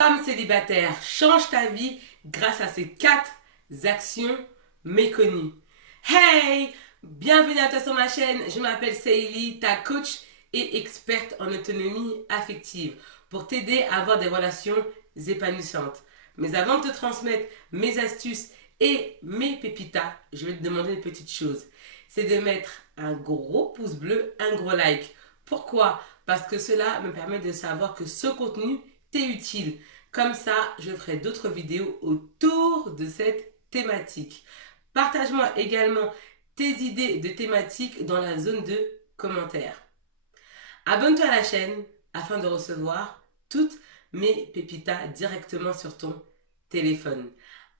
Femme célibataire, change ta vie grâce à ces 4 actions méconnues. Hey! Bienvenue à toi sur ma chaîne, je m'appelle Seili, ta coach et experte en autonomie affective pour t'aider à avoir des relations épanouissantes. Mais avant de te transmettre mes astuces et mes pépitas, je vais te demander une petite chose. C'est de mettre un gros pouce bleu, un gros like. Pourquoi? Parce que cela me permet de savoir que ce contenu t'est utile. Comme ça, je ferai d'autres vidéos autour de cette thématique. Partage-moi également tes idées de thématiques dans la zone de commentaires. Abonne-toi à la chaîne afin de recevoir toutes mes pépitas directement sur ton téléphone.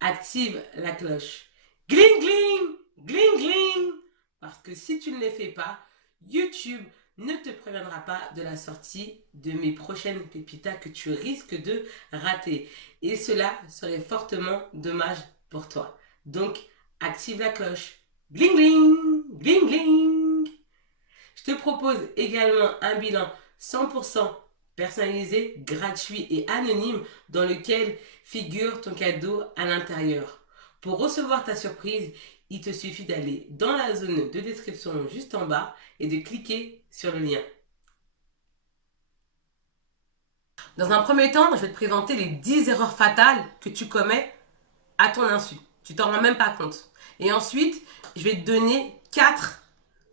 Active la cloche. Gling gling, gling gling. Parce que si tu ne les fais pas, YouTube ne te préviendra pas de la sortie de mes prochaines pépitas que tu risques de rater. Et cela serait fortement dommage pour toi. Donc, active la cloche. Gling gling, gling gling. Je te propose également un bilan 100% personnalisé, gratuit et anonyme dans lequel figure ton cadeau à l'intérieur. Pour recevoir ta surprise, il te suffit d'aller dans la zone de description juste en bas et de cliquer sur le lien. Dans un premier temps, je vais te présenter les 10 erreurs fatales que tu commets à ton insu. Tu t'en rends même pas compte. Et ensuite, je vais te donner 4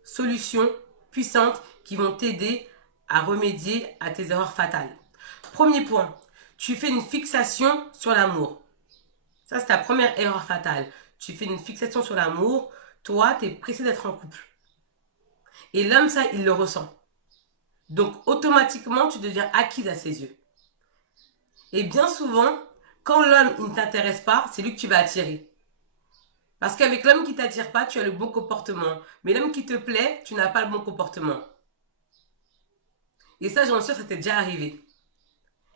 solutions puissantes qui vont t'aider à remédier à tes erreurs fatales. Premier point, tu fais une fixation sur l'amour. Ça, c'est ta première erreur fatale. Tu fais une fixation sur l'amour. Toi, tu es pressé d'être en couple. Et l'homme, ça, il le ressent. Donc, automatiquement, tu deviens acquise à ses yeux. Et bien souvent, quand l'homme, il ne t'intéresse pas, c'est lui que tu vas attirer. Parce qu'avec l'homme qui ne t'attire pas, tu as le bon comportement. Mais l'homme qui te plaît, tu n'as pas le bon comportement. Et ça, j'en suis sûre, ça t'est déjà arrivé.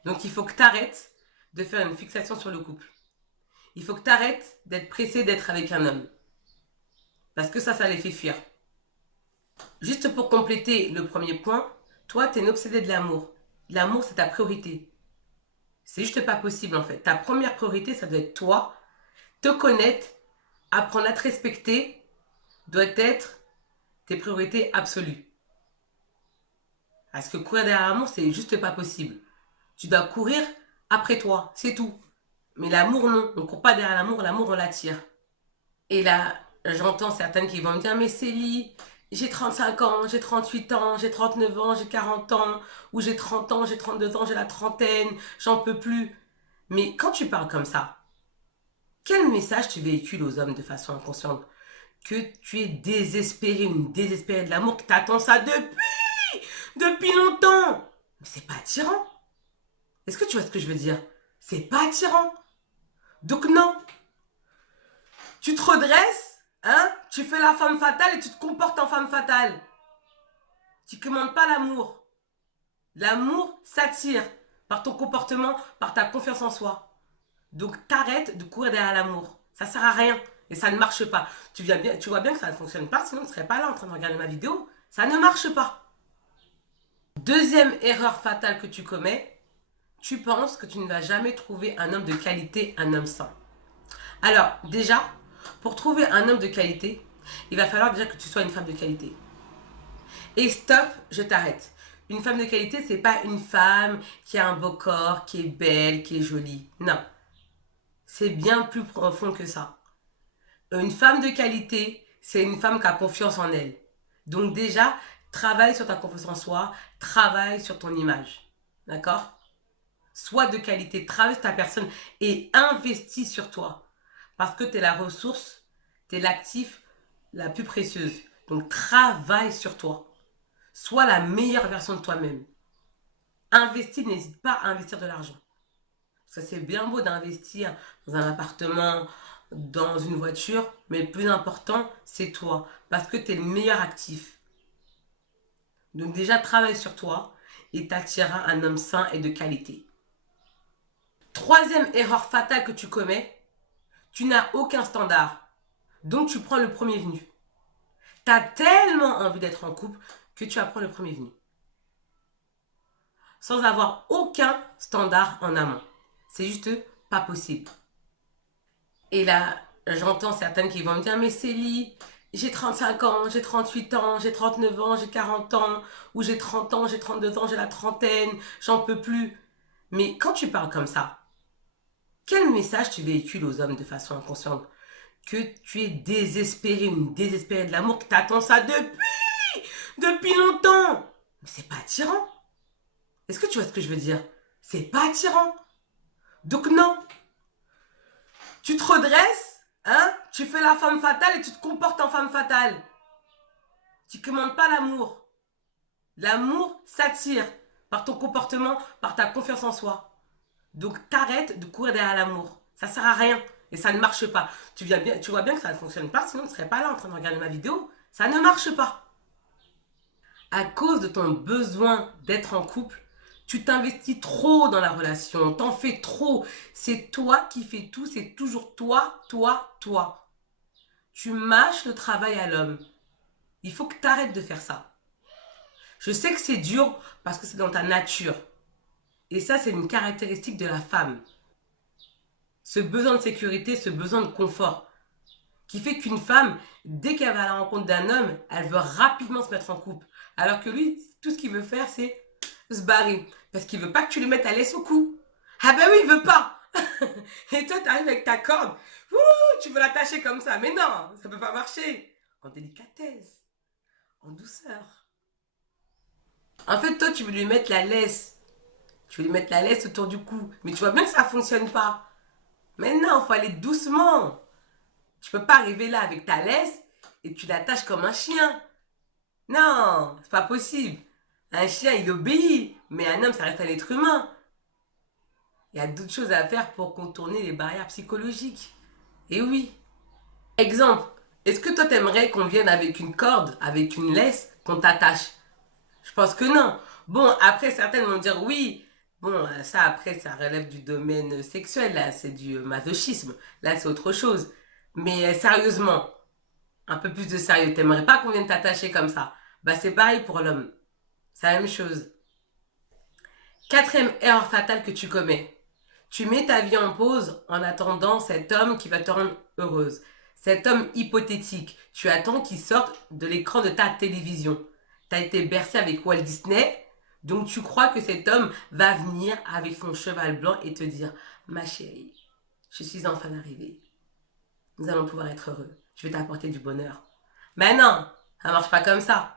Donc, il faut que tu arrêtes de faire une fixation sur le couple. Il faut que tu arrêtes d'être pressé d'être avec un homme. Parce que ça les fait fuir. Juste pour compléter le premier point, toi, tu es une obsédée de l'amour. L'amour, c'est ta priorité. C'est juste pas possible, en fait. Ta première priorité, ça doit être toi. Te connaître, apprendre à te respecter, doit être tes priorités absolues. Parce que courir derrière l'amour, c'est juste pas possible. Tu dois courir après toi, c'est tout. Mais l'amour, non. On ne court pas derrière l'amour, l'amour, on l'attire. Et là, j'entends certaines qui vont me dire, mais Célie, j'ai 35 ans, j'ai 38 ans, j'ai 39 ans, j'ai 40 ans, ou j'ai 30 ans, j'ai 32 ans, j'ai la trentaine, j'en peux plus. Mais quand tu parles comme ça, quel message tu véhicules aux hommes de façon inconsciente? Que tu es désespéré, une désespérée de l'amour, que tu attends ça depuis longtemps. Mais c'est pas attirant. Est-ce que tu vois ce que je veux dire? C'est pas attirant. Donc non, tu te redresses, hein? Tu fais la femme fatale et tu te comportes en femme fatale. Tu ne commandes pas l'amour. L'amour s'attire par ton comportement, par ta confiance en soi. Donc t'arrêtes de courir derrière l'amour. Ça sert à rien et ça ne marche pas. Tu vois bien que ça ne fonctionne pas, sinon tu ne serais pas là en train de regarder ma vidéo. Ça ne marche pas. Deuxième erreur fatale que tu commets, tu penses que tu ne vas jamais trouver un homme de qualité, un homme sain. Alors, déjà, pour trouver un homme de qualité, il va falloir déjà que tu sois une femme de qualité. Et stop, je t'arrête. Une femme de qualité, c'est pas une femme qui a un beau corps, qui est belle, qui est jolie. Non. C'est bien plus profond que ça. Une femme de qualité, c'est une femme qui a confiance en elle. Donc déjà, travaille sur ta confiance en soi, travaille sur ton image. D'accord? Sois de qualité, travaille sur ta personne et investis sur toi. Parce que tu es la ressource, tu es l'actif la plus précieuse. Donc travaille sur toi. Sois la meilleure version de toi-même. Investis, n'hésite pas à investir de l'argent. Parce que c'est bien beau d'investir dans un appartement, dans une voiture, mais le plus important, c'est toi. Parce que tu es le meilleur actif. Donc déjà, travaille sur toi et t'attireras un homme sain et de qualité. Troisième erreur fatale que tu commets, tu n'as aucun standard. Donc tu prends le premier venu. Tu as tellement envie d'être en couple que tu apprends le premier venu. Sans avoir aucun standard en amont. C'est juste pas possible. Et là, j'entends certaines qui vont me dire, mais Célie, j'ai 35 ans, j'ai 38 ans, j'ai 39 ans, j'ai 40 ans, ou j'ai 30 ans, j'ai 32 ans, j'ai la trentaine, j'en peux plus. Mais quand tu parles comme ça, quel message tu véhicules aux hommes de façon inconsciente? Que tu es désespéré, une désespérée de l'amour, que t'attends ça depuis longtemps. Mais c'est pas attirant. Est-ce que tu vois ce que je veux dire? C'est pas attirant. Donc non, tu te redresses, hein? Tu fais la femme fatale et tu te comportes en femme fatale. Tu commandes pas l'amour. L'amour s'attire par ton comportement, par ta confiance en soi. Donc t'arrêtes de courir derrière l'amour. Ça sert à rien et ça ne marche pas. Tu vois bien que ça ne fonctionne pas, sinon tu ne serais pas là en train de regarder ma vidéo. Ça ne marche pas. À cause de ton besoin d'être en couple, tu t'investis trop dans la relation, t'en fais trop. C'est toi qui fais tout, c'est toujours toi, toi, toi. Tu mâches le travail à l'homme. Il faut que tu arrêtes de faire ça. Je sais que c'est dur parce que c'est dans ta nature. Et ça, c'est une caractéristique de la femme. Ce besoin de sécurité, ce besoin de confort, qui fait qu'une femme, dès qu'elle va à la rencontre d'un homme, elle veut rapidement se mettre en couple. Alors que lui, tout ce qu'il veut faire, c'est se barrer. Parce qu'il veut pas que tu lui mettes la laisse au cou. Ah ben oui, il veut pas. Et toi, tu arrives avec ta corde. Ouh, tu veux l'attacher comme ça. Mais non, ça peut pas marcher. En délicatesse, en douceur. En fait, toi, tu veux lui mettre la laisse. Tu veux lui mettre la laisse autour du cou. Mais tu vois bien que ça fonctionne pas. Mais non, faut aller doucement. Tu peux pas arriver là avec ta laisse et tu l'attaches comme un chien. Non, c'est pas possible. Un chien, il obéit. Mais un homme, ça reste un être humain. Il y a d'autres choses à faire pour contourner les barrières psychologiques. Et oui. Exemple, est-ce que toi t'aimerais qu'on vienne avec une corde, avec une laisse, qu'on t'attache? Je pense que non. Bon, après, certaines vont dire oui. Bon, ça, après, ça relève du domaine sexuel, là, c'est du masochisme. Là, c'est autre chose. Mais sérieusement, un peu plus de sérieux, t'aimerais pas qu'on vienne t'attacher comme ça? Bah, c'est pareil pour l'homme. C'est la même chose. Quatrième erreur fatale que tu commets. Tu mets ta vie en pause en attendant cet homme qui va te rendre heureuse. Cet homme hypothétique. Tu attends qu'il sorte de l'écran de ta télévision. Tu as été bercé avec Walt Disney, donc tu crois que cet homme va venir avec son cheval blanc et te dire ma chérie, je suis enfin arrivée. Nous allons pouvoir être heureux. Je vais t'apporter du bonheur. Mais non, ça marche pas comme ça.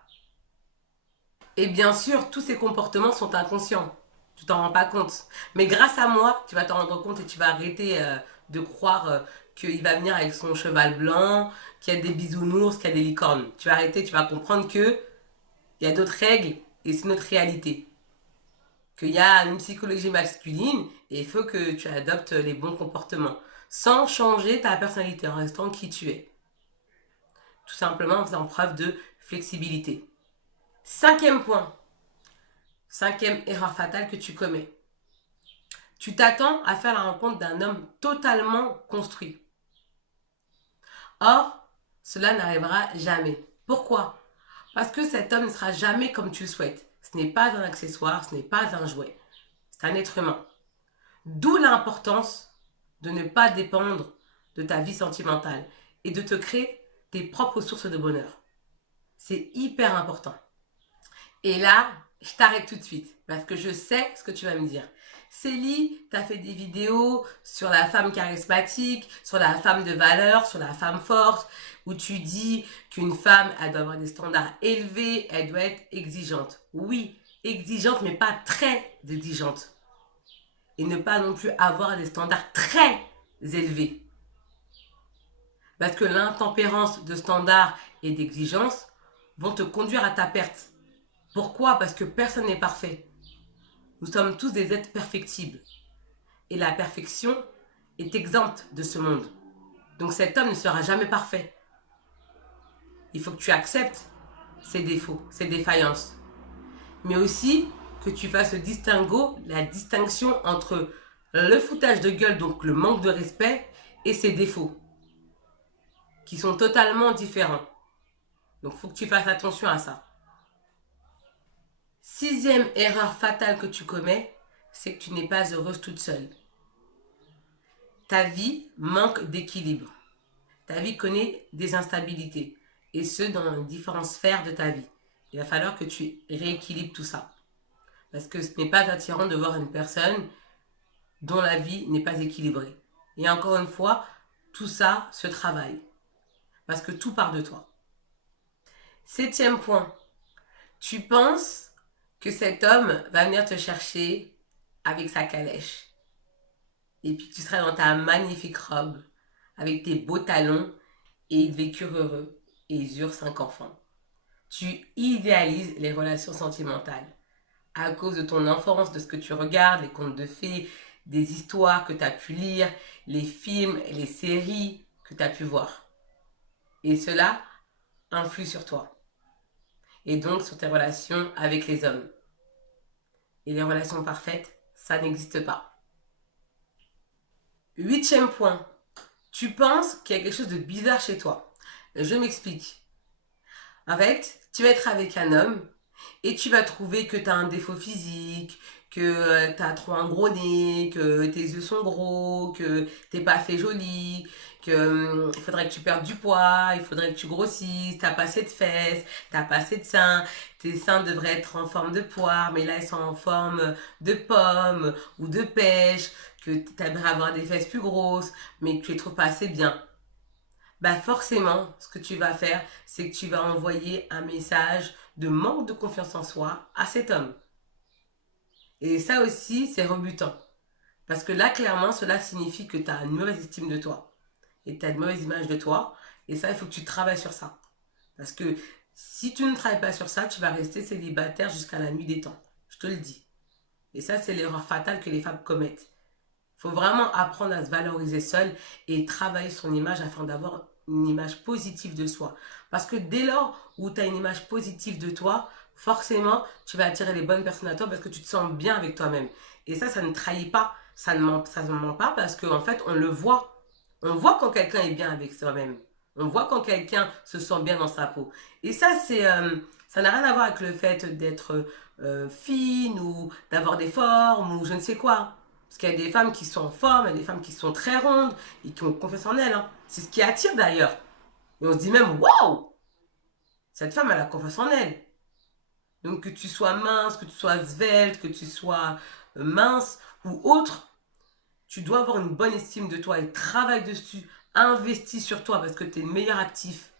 Et bien sûr, tous ces comportements sont inconscients. Tu t'en rends pas compte. Mais grâce à moi, tu vas t'en rendre compte et tu vas arrêter de croire qu'il va venir avec son cheval blanc, qu'il y a des bisounours, qu'il y a des licornes. Tu vas arrêter, tu vas comprendre que il y a d'autres règles et c'est notre réalité. Qu'il y a une psychologie masculine et il faut que tu adoptes les bons comportements sans changer ta personnalité en restant qui tu es. Tout simplement en faisant preuve de flexibilité. Cinquième point. Cinquième erreur fatale que tu commets. Tu t'attends à faire la rencontre d'un homme totalement construit. Or, cela n'arrivera jamais. Pourquoi? Parce que cet homme ne sera jamais comme tu le souhaites. Ce n'est pas un accessoire, ce n'est pas un jouet. C'est un être humain. D'où l'importance de ne pas dépendre de ta vie sentimentale et de te créer tes propres sources de bonheur. C'est hyper important. Et là, je t'arrête tout de suite parce que je sais ce que tu vas me dire. Célie, tu as fait des vidéos sur la femme charismatique, sur la femme de valeur, sur la femme forte, où tu dis qu'une femme, elle doit avoir des standards élevés, elle doit être exigeante. Oui, exigeante, mais pas très exigeante. Et ne pas non plus avoir des standards très élevés. Parce que l'intempérance de standards et d'exigence vont te conduire à ta perte. Pourquoi? Parce que personne n'est parfait. Nous sommes tous des êtres perfectibles. Et la perfection est exempte de ce monde. Donc cet homme ne sera jamais parfait. Il faut que tu acceptes ses défauts, ses défaillances. Mais aussi que tu fasses le distinguo, la distinction entre le foutage de gueule, donc le manque de respect, et ses défauts, qui sont totalement différents. Donc il faut que tu fasses attention à ça. Sixième erreur fatale que tu commets, c'est que tu n'es pas heureuse toute seule. ta vie manque d'équilibre. Ta vie connaît des instabilités, et ce, dans différentes sphères de ta vie. Il va falloir que tu rééquilibres tout ça. Parce que ce n'est pas attirant de voir une personne dont la vie n'est pas équilibrée. Et encore une fois, tout ça se travaille. Parce que tout part de toi. 7e point. Tu penses que cet homme va venir te chercher avec sa calèche. Et puis tu seras dans ta magnifique robe, avec tes beaux talons, et ils vécurent heureux, et ils eurent 5 enfants. Tu idéalises les relations sentimentales à cause de ton enfance, de ce que tu regardes, les contes de fées, des histoires que tu as pu lire, les films, les séries que tu as pu voir. Et cela influe sur toi. Et donc sur tes relations avec les hommes. Et les relations parfaites, ça n'existe pas. 8e point. Tu penses qu'il y a quelque chose de bizarre chez toi. Je m'explique. En fait, tu vas être avec un homme et tu vas trouver que tu as un défaut physique, que tu as trop un gros nez, que tes yeux sont gros, que t'es pas assez joli, que il faudrait que tu perdes du poids, il faudrait que tu grossisses, t'as pas assez de fesses, t'as pas assez de seins, tes seins devraient être en forme de poire, mais là ils sont en forme de pomme ou de pêche, que tu aimerais avoir des fesses plus grosses, mais que tu les trouves pas assez bien. Bah forcément, ce que tu vas faire, c'est que tu vas envoyer un message de manque de confiance en soi à cet homme. Et ça aussi, c'est rebutant. Parce que là, clairement, cela signifie que tu as une mauvaise estime de toi. Et tu as une mauvaise image de toi. Et ça, il faut que tu travailles sur ça. Parce que si tu ne travailles pas sur ça, tu vas rester célibataire jusqu'à la nuit des temps. Je te le dis. Et ça, c'est l'erreur fatale que les femmes commettent. Il faut vraiment apprendre à se valoriser seul et travailler son image afin d'avoir une image positive de soi. Parce que dès lors où tu as une image positive de toi, forcément, tu vas attirer les bonnes personnes à toi parce que tu te sens bien avec toi-même. Et ça ne trahit pas, ça ne ment pas parce qu'en fait, on le voit. On voit quand quelqu'un est bien avec soi-même. On voit quand quelqu'un se sent bien dans sa peau. Et ça, ça n'a rien à voir avec le fait d'être fine ou d'avoir des formes ou je ne sais quoi. Parce qu'il y a des femmes qui sont en forme, il y a des femmes qui sont très rondes et qui ont confiance en elles. Hein. C'est ce qui attire d'ailleurs. Et on se dit même, waouh, cette femme, elle a confiance en elle. Donc que tu sois mince, que tu sois svelte, que tu sois mince ou autre, tu dois avoir une bonne estime de toi et travaille dessus. Investis sur toi parce que tu es le meilleur actif.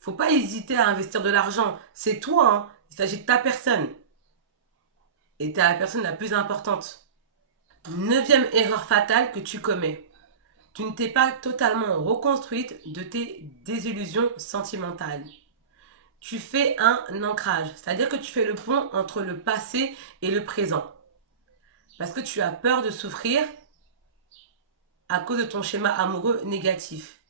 Faut pas hésiter à investir de l'argent. C'est toi, hein. Il s'agit de ta personne. Et tu es la personne la plus importante. 9e erreur fatale que tu commets. Tu ne t'es pas totalement reconstruite de tes désillusions sentimentales. Tu fais un ancrage, c'est-à-dire que tu fais le pont entre le passé et le présent. Parce que tu as peur de souffrir à cause de ton schéma amoureux négatif.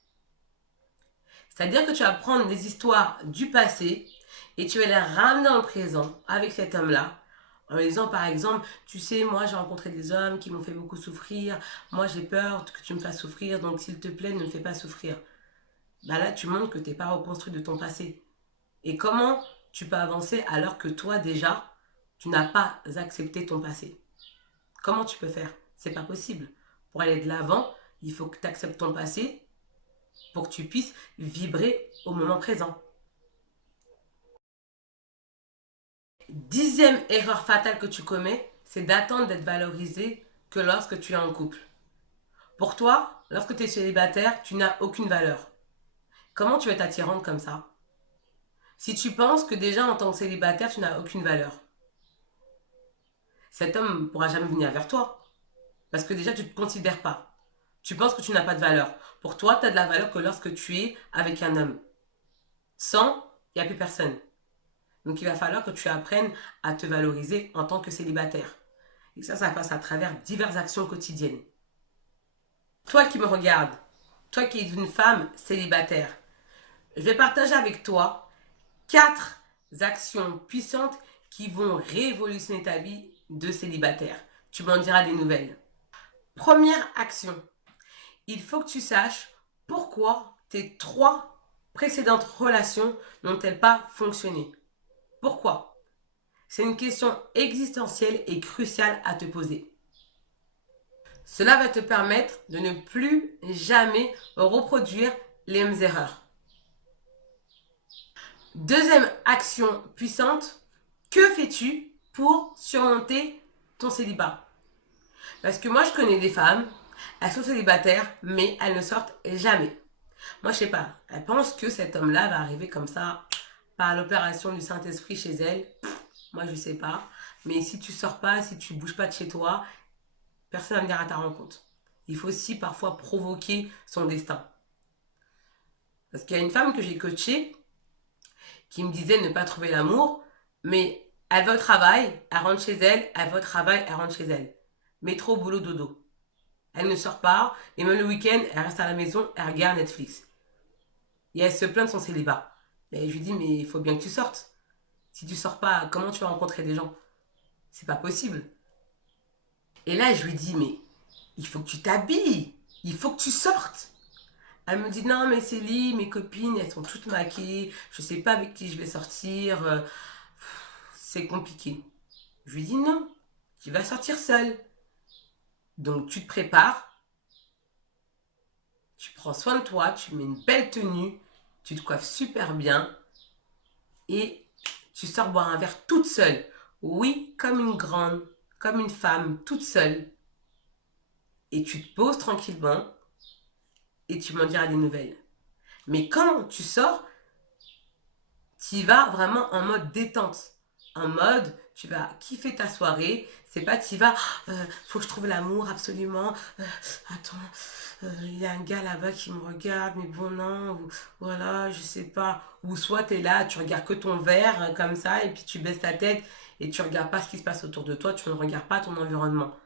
C'est-à-dire que tu vas prendre des histoires du passé et tu vas les ramener dans le présent avec cet homme-là. En disant par exemple, tu sais, moi j'ai rencontré des hommes qui m'ont fait beaucoup souffrir, moi j'ai peur que tu me fasses souffrir, donc s'il te plaît, ne me fais pas souffrir. Bah là, tu montres que tu n'es pas reconstruit de ton passé. Et comment tu peux avancer alors que toi déjà, tu n'as pas accepté ton passé? Comment tu peux faire? C'est pas possible. Pour aller de l'avant, il faut que tu acceptes ton passé pour que tu puisses vibrer au moment présent. 10e erreur fatale que tu commets, c'est d'attendre d'être valorisé que lorsque tu es en couple. Pour toi, lorsque tu es célibataire, tu n'as aucune valeur. Comment tu vas être attirante comme ça? Si tu penses que déjà en tant que célibataire, tu n'as aucune valeur, cet homme ne pourra jamais venir vers toi. Parce que déjà, tu ne te considères pas. Tu penses que tu n'as pas de valeur. Pour toi, tu as de la valeur que lorsque tu es avec un homme. Sans, il n'y a plus personne. Donc il va falloir que tu apprennes à te valoriser en tant que célibataire. Et ça passe à travers diverses actions quotidiennes. Toi qui me regardes, toi qui es une femme célibataire, je vais partager avec toi 4 actions puissantes qui vont révolutionner ta vie de célibataire. Tu m'en diras des nouvelles. Première action, il faut que tu saches pourquoi tes 3 précédentes relations n'ont-elles pas fonctionné. Pourquoi? C'est une question existentielle et cruciale à te poser. Cela va te permettre de ne plus jamais reproduire les mêmes erreurs. Deuxième action puissante, que fais-tu pour surmonter ton célibat? Parce que moi, je connais des femmes, elles sont célibataires, mais elles ne sortent jamais. Moi, je sais pas, elles pensent que cet homme-là va arriver comme ça, par l'opération du Saint-Esprit chez elle. Moi, je sais pas. Mais si tu sors pas, si tu bouges pas de chez toi, personne va venir à ta rencontre. Il faut aussi parfois provoquer son destin. Parce qu'il y a une femme que j'ai coachée qui me disait ne pas trouver l'amour, mais elle va au travail, elle rentre chez elle, elle va au travail, elle rentre chez elle. Métro, boulot, dodo. Elle ne sort pas, et même le week-end, elle reste à la maison, elle regarde Netflix. Et elle se plaint de son célibat. Mais je lui dis, mais il faut bien que tu sortes. Si tu sors pas, comment tu vas rencontrer des gens? C'est pas possible. Et là, je lui dis, mais il faut que tu t'habilles. Il faut que tu sortes. Elle me dit, non, mais Célie, mes copines, elles sont toutes maquillées. Je sais pas avec qui je vais sortir. C'est compliqué. Je lui dis, non, tu vas sortir seule. Donc, tu te prépares. Tu prends soin de toi. Tu mets une belle tenue. Tu te coiffes super bien. Et tu sors boire un verre toute seule. Oui, comme une grande, comme une femme toute seule. Et tu te poses tranquillement et tu m'en diras des nouvelles. Mais quand tu sors, tu vas vraiment en mode détente. En mode, tu vas kiffer ta soirée. C'est pas tu vas, faut que je trouve l'amour absolument. Attends, il y a un gars là-bas qui me regarde, mais bon, non, ou, voilà, je sais pas. Ou soit tu es là, tu regardes que ton verre comme ça, et puis tu baisses ta tête et tu regardes pas ce qui se passe autour de toi, tu ne regardes pas ton environnement.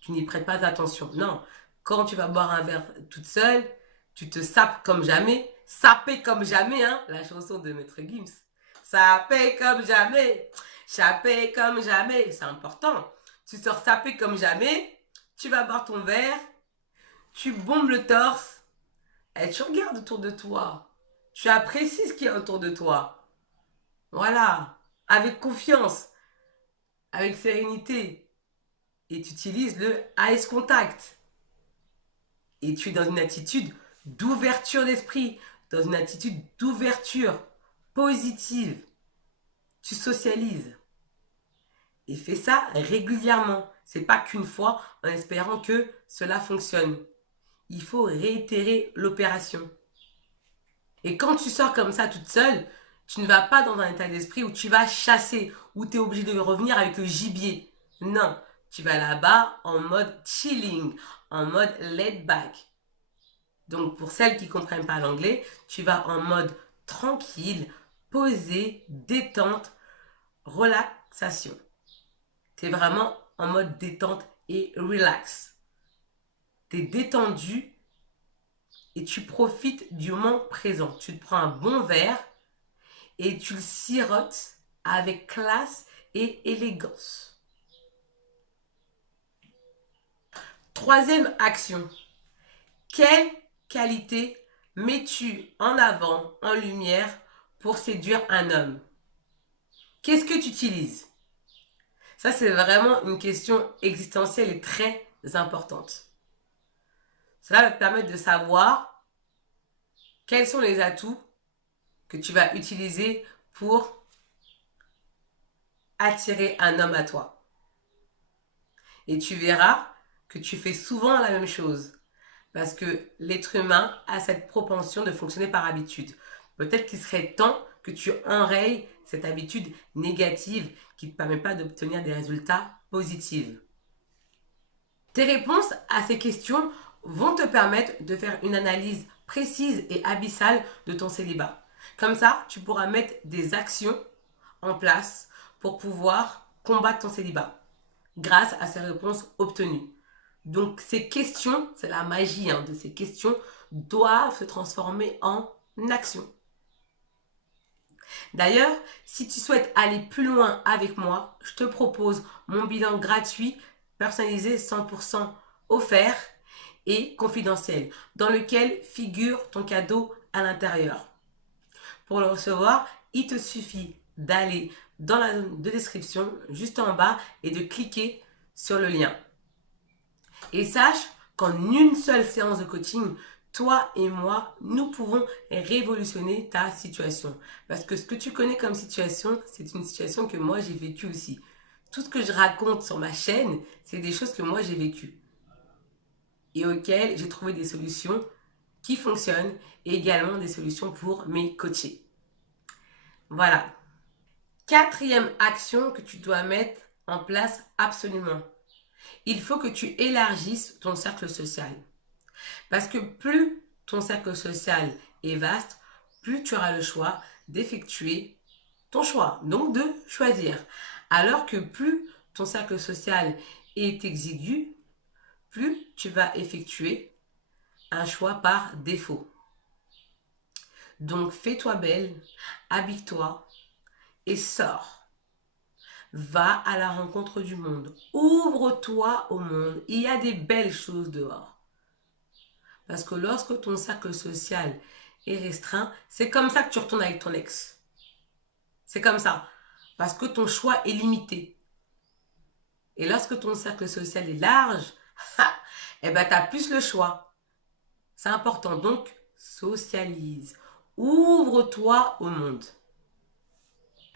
Tu n'y prêtes pas attention. Non, quand tu vas boire un verre toute seule, tu te sapes comme jamais. Saper comme jamais, hein, la chanson de Maître Gims. Saper comme jamais. Chaper comme jamais. C'est important. Tu sors saper comme jamais. Tu vas boire ton verre. Tu bombes le torse. Et tu regardes autour de toi. Tu apprécies ce qu'il y a autour de toi. Voilà. Avec confiance. Avec sérénité. Et tu utilises le eyes contact. Et tu es dans une attitude d'ouverture d'esprit, dans une attitude d'ouverture positive. Tu socialises. Et fais ça régulièrement. C'est pas qu'une fois en espérant que cela fonctionne. Il faut réitérer l'opération. Et quand tu sors comme ça toute seule, tu ne vas pas dans un état d'esprit où tu vas chasser, où tu es obligé de revenir avec le gibier. Non, tu vas là-bas en mode chilling, en mode laid back. Donc pour celles qui ne comprennent pas l'anglais, tu vas en mode tranquille, posé, détente, relaxation. Tu es vraiment en mode détente et relax. Tu es détendu et tu profites du moment présent. Tu te prends un bon verre et tu le sirotes avec classe et élégance. Troisième action. Quelle qualité mets-tu en avant, en lumière, pour séduire un homme? Qu'est-ce que tu utilises? Ça, c'est vraiment une question existentielle et très importante. Cela va te permettre de savoir quels sont les atouts que tu vas utiliser pour attirer un homme à toi. Et tu verras que tu fais souvent la même chose. Parce que l'être humain a cette propension de fonctionner par habitude. Peut-être qu'il serait temps que tu enrayes cette habitude négative qui ne te permet pas d'obtenir des résultats positifs. Tes réponses à ces questions vont te permettre de faire une analyse précise et abyssale de ton célibat. Comme ça, tu pourras mettre des actions en place pour pouvoir combattre ton célibat grâce à ces réponses obtenues. Donc ces questions, c'est la magie de ces questions, doivent se transformer en action. D'ailleurs, si tu souhaites aller plus loin avec moi, je te propose mon bilan gratuit, personnalisé 100% offert et confidentiel, dans lequel figure ton cadeau à l'intérieur. Pour le recevoir, il te suffit d'aller dans la zone de description, juste en bas, et de cliquer sur le lien. Et sache qu'en une seule séance de coaching, toi et moi, nous pouvons révolutionner ta situation. Parce que ce que tu connais comme situation, c'est une situation que moi j'ai vécue aussi. Tout ce que je raconte sur ma chaîne, c'est des choses que moi j'ai vécues et auxquelles j'ai trouvé des solutions qui fonctionnent et également des solutions pour mes coachés. Voilà. Quatrième action que tu dois mettre en place absolument. Il faut que tu élargisses ton cercle social. Parce que plus ton cercle social est vaste, plus tu auras le choix d'effectuer ton choix, donc de choisir. Alors que plus ton cercle social est exigu, plus tu vas effectuer un choix par défaut. Donc fais-toi belle, habille-toi et sors. Va à la rencontre du monde. Ouvre-toi au monde. Il y a des belles choses dehors. Parce que lorsque ton cercle social est restreint, c'est comme ça que tu retournes avec ton ex. C'est comme ça. Parce que ton choix est limité. Et lorsque ton cercle social est large, eh ben, tu as plus le choix. C'est important. Donc, socialise. Ouvre-toi au monde.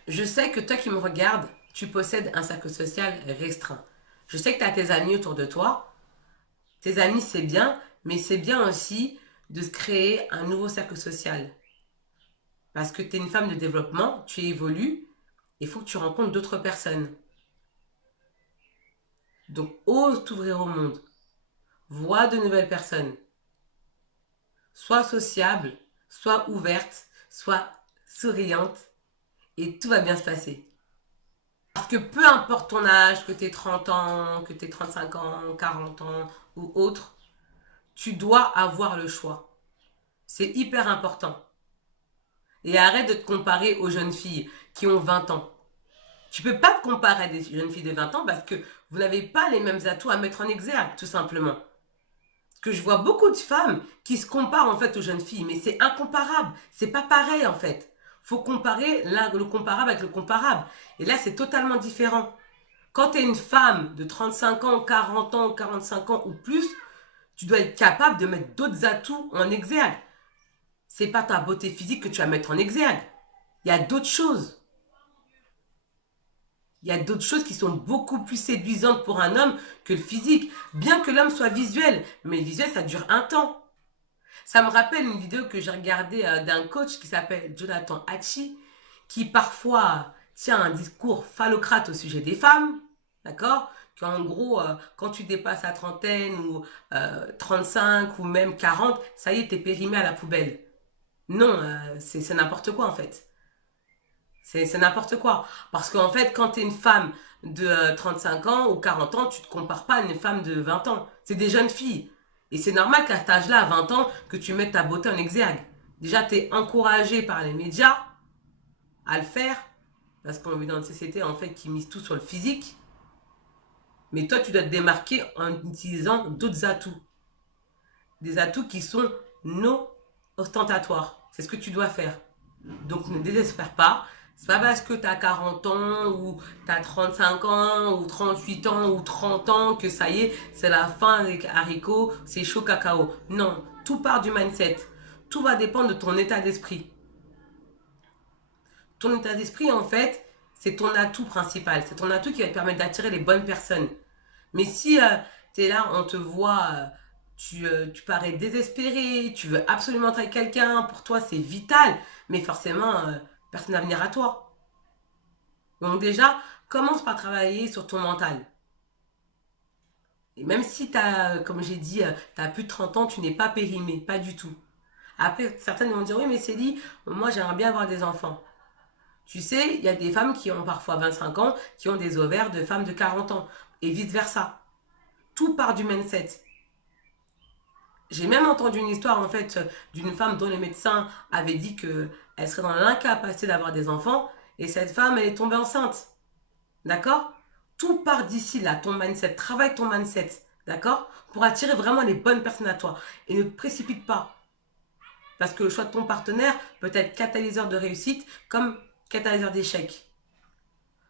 Je sais que toi qui me regardes, tu possèdes un cercle social restreint. Je sais que tu as tes amis autour de toi. Tes amis, c'est bien, mais c'est bien aussi de se créer un nouveau cercle social. Parce que tu es une femme de développement, tu évolues, il faut que tu rencontres d'autres personnes. Donc, ose t'ouvrir au monde. Vois de nouvelles personnes. Sois sociable, sois ouverte, sois souriante et tout va bien se passer. Parce que peu importe ton âge, que tu aies 30 ans, que tu aies 35 ans, 40 ans ou autre, tu dois avoir le choix. C'est hyper important. Et arrête de te comparer aux jeunes filles qui ont 20 ans. Tu peux pas te comparer à des jeunes filles de 20 ans parce que vous n'avez pas les mêmes atouts à mettre en exergue, tout simplement. Parce que je vois beaucoup de femmes qui se comparent en fait aux jeunes filles, mais c'est incomparable. C'est pas pareil en fait. Faut comparer le comparable avec le comparable. Et là, c'est totalement différent. Quand tu es une femme de 35 ans, 40 ans, 45 ans ou plus, tu dois être capable de mettre d'autres atouts en exergue. C'est pas ta beauté physique que tu vas mettre en exergue. Il y a d'autres choses. Il y a d'autres choses qui sont beaucoup plus séduisantes pour un homme que le physique. Bien que l'homme soit visuel, mais le visuel, ça dure un temps. Ça me rappelle une vidéo que j'ai regardée d'un coach qui s'appelle Jonathan Hachi, qui parfois tient un discours phallocrate au sujet des femmes, d'accord? Qu'en gros, quand tu dépasses la trentaine ou 35 ou même 40, ça y est, t'es périmé à la poubelle. Non, c'est n'importe quoi en fait. C'est n'importe quoi. Parce qu'en fait, quand tu es une femme de 35 ans ou 40 ans, tu te compares pas à une femme de 20 ans. C'est des jeunes filles. Et c'est normal qu'à cet âge-là, à 20 ans, que tu mettes ta beauté en exergue. Déjà, tu es encouragé par les médias à le faire. Parce qu'on vit dans une société en fait qui mise tout sur le physique. Mais toi, tu dois te démarquer en utilisant d'autres atouts. Des atouts qui sont non ostentatoires. C'est ce que tu dois faire. Donc ne désespère pas. C'est pas parce que tu as 40 ans ou tu as 35 ans ou 38 ans ou 30 ans que ça y est, c'est la fin des haricots, c'est chaud cacao. Non, tout part du mindset. Tout va dépendre de ton état d'esprit. Ton état d'esprit, en fait, c'est ton atout principal. C'est ton atout qui va te permettre d'attirer les bonnes personnes. Mais si tu es là, on te voit, tu parais désespéré, tu veux absolument être avec quelqu'un, pour toi c'est vital, mais forcément, personne n'a venir à toi. Donc déjà, commence par travailler sur ton mental. Et même si tu as, comme j'ai dit, tu as plus de 30 ans, tu n'es pas périmé, pas du tout. Après, certaines vont dire, oui, mais Célie, moi j'aimerais bien avoir des enfants. Tu sais, il y a des femmes qui ont parfois 25 ans, qui ont des ovaires de femmes de 40 ans, et vice-versa. Tout part du mindset. J'ai même entendu une histoire en fait d'une femme dont les médecins avaient dit qu'elle serait dans l'incapacité d'avoir des enfants et cette femme elle est tombée enceinte. D'accord? Tout part d'ici là, ton mindset. Travaille ton mindset. D'accord? Pour attirer vraiment les bonnes personnes à toi. Et ne te précipite pas. Parce que le choix de ton partenaire peut être catalyseur de réussite comme catalyseur d'échec.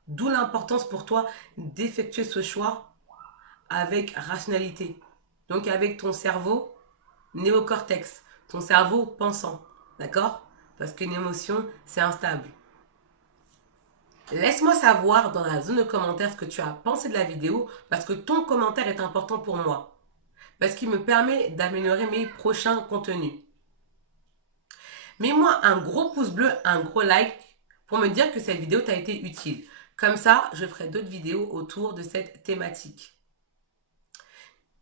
D'où l'importance pour toi d'effectuer ce choix avec rationalité. Donc avec ton cerveau néocortex, ton cerveau pensant, d'accord? Parce qu'une émotion, c'est instable. Laisse-moi savoir dans la zone de commentaires ce que tu as pensé de la vidéo, parce que ton commentaire est important pour moi. Parce qu'il me permet d'améliorer mes prochains contenus. Mets-moi un gros pouce bleu, un gros like pour me dire que cette vidéo t'a été utile. Comme ça, je ferai d'autres vidéos autour de cette thématique.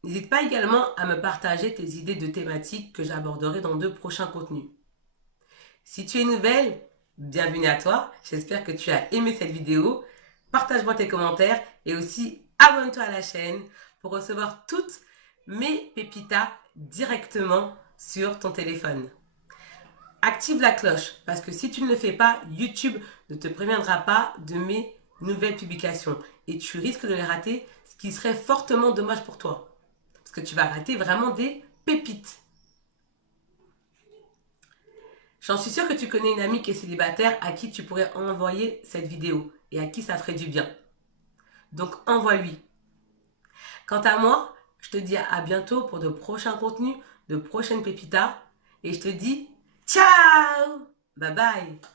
N'hésite pas également à me partager tes idées de thématiques que j'aborderai dans de prochains contenus. Si tu es nouvelle, bienvenue à toi. J'espère que tu as aimé cette vidéo. Partage-moi tes commentaires et aussi abonne-toi à la chaîne pour recevoir toutes mes pépitas directement sur ton téléphone. Active la cloche parce que si tu ne le fais pas, YouTube ne te préviendra pas de mes nouvelles publications et tu risques de les rater, ce qui serait fortement dommage pour toi. Parce que tu vas rater vraiment des pépites. J'en suis sûre que tu connais une amie qui est célibataire à qui tu pourrais envoyer cette vidéo et à qui ça ferait du bien. Donc envoie-lui. Quant à moi, je te dis à bientôt pour de prochains contenus, de prochaines pépitas et je te dis ciao! Bye bye!